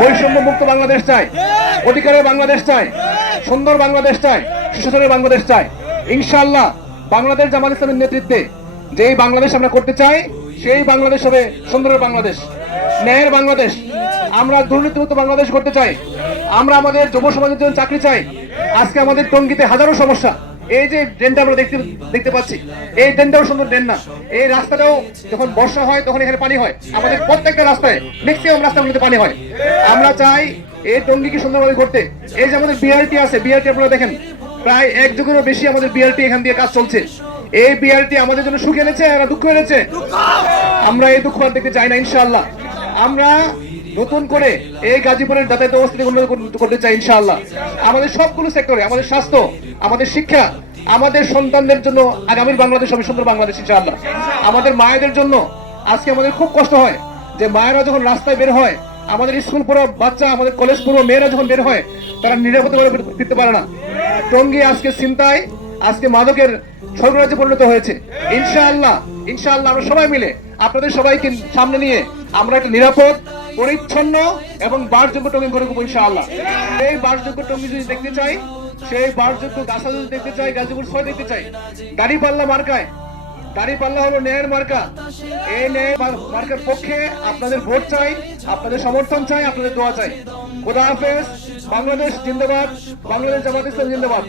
বৈষম্য মুক্ত বাংলাদেশ চাই, অধিকারের বাংলাদেশ চাই, সুন্দর বাংলাদেশ চাই, সুশাসনের বাংলাদেশ চাই। ইনশাআল্লাহ বাংলাদেশ জামাত ইসলামের নেতৃত্বে যেই বাংলাদেশ আমরা করতে চাই সেই বাংলাদেশ হবে সুন্দরের বাংলাদেশ, ন্যায়ের বাংলাদেশ। আমরা দুর্নীতিমুক্ত বাংলাদেশ করতে চাই। আমরা আমাদের যুব সমাজের জন্য চাকরি চাই। আজকে আমাদের টঙ্গীতে হাজারো সমস্যা। এই যে ড্রেনটা আমরা দেখতে পাচ্ছি, এই ড্রেনটাও সুন্দর ড্রেন না। এই রাস্তাটাও যখন বর্ষা হয় তখন এখানে পানি হয়। আমাদের প্রত্যেকটা রাস্তায় ম্যাক্সিমাম রাস্তাগুলোতে পানি হয়। আমরা চাই এই টঙ্গীকে সুন্দরভাবে করতে। এই যে আমাদের বিআরটি আছে, বিআরটি আপনারা দেখেন প্রায় 1 যুগেরও বেশি আমাদের বিআরটি এখান দিয়ে কাজ চলছে। এই বিআরটি আমাদের জন্য সুখ এনেছে আর দুঃখ এনেছে। আমরা এই দুঃখ আর দেখতে চাই না। ইনশাআল্লাহ আমরা নতুন করে এই গাজীপুরের যাতায়াত ব্যবস্থা উন্নত করতে চাই। ইনশাআল্লাহ আমাদের সবগুলো সেক্টরে, আমাদের স্বাস্থ্য, আমাদের শিক্ষা, আমাদের সন্তানদের জন্য আগামীর বাংলাদেশ হবে সুন্দর বাংলাদেশ। ইনশাআল্লাহ আমাদের মায়েদের জন্য আজকে আমাদের খুব কষ্ট হয় যে মায়েরা যখন রাস্তায় বের হয়, আমাদের স্কুল পড়া বাচ্চা, আমাদের কলেজ পড়া মেয়েরা যখন বের হয় তারা নিরাপদভাবে ফিরতে পারে না। টঙ্গী আজকে ছিনতাই, আজকে মাদকের স্বর্গরাজ্যে পরিণত হয়েছে। ইনশাআল্লাহ ইনশাআল্লাহ আমরা সবাই মিলে আপনাদের সবাইকে সামনে নিয়ে আমরা একটা নিরাপদ, পরিচ্ছন্ন এবং বাসযোগ্য টঙ্গী করে দেবো ইনশাআল্লাহ। এই বাসযোগ্য টঙ্গী যদি দেখতে চাই, সেই বাসযোগ্য গাছা যদি দেখতে চাই, গাজীপুর 6 দেখতে চাই, দাঁড়িপাল্লা মার্কায়, দাঁড়িপাল্লা হলো ন্যায়ের মার্কা। এই ন্যায়ের মার্কার পক্ষে আপনাদের ভোট চাই, আপনাদের সমর্থন চাই, আপনাদের দোয়া চাই। খোদা হাফেজ। বাংলাদেশ জিন্দাবাদ, বাংলাদেশ জামাত ইসলাম জিন্দাবাদ।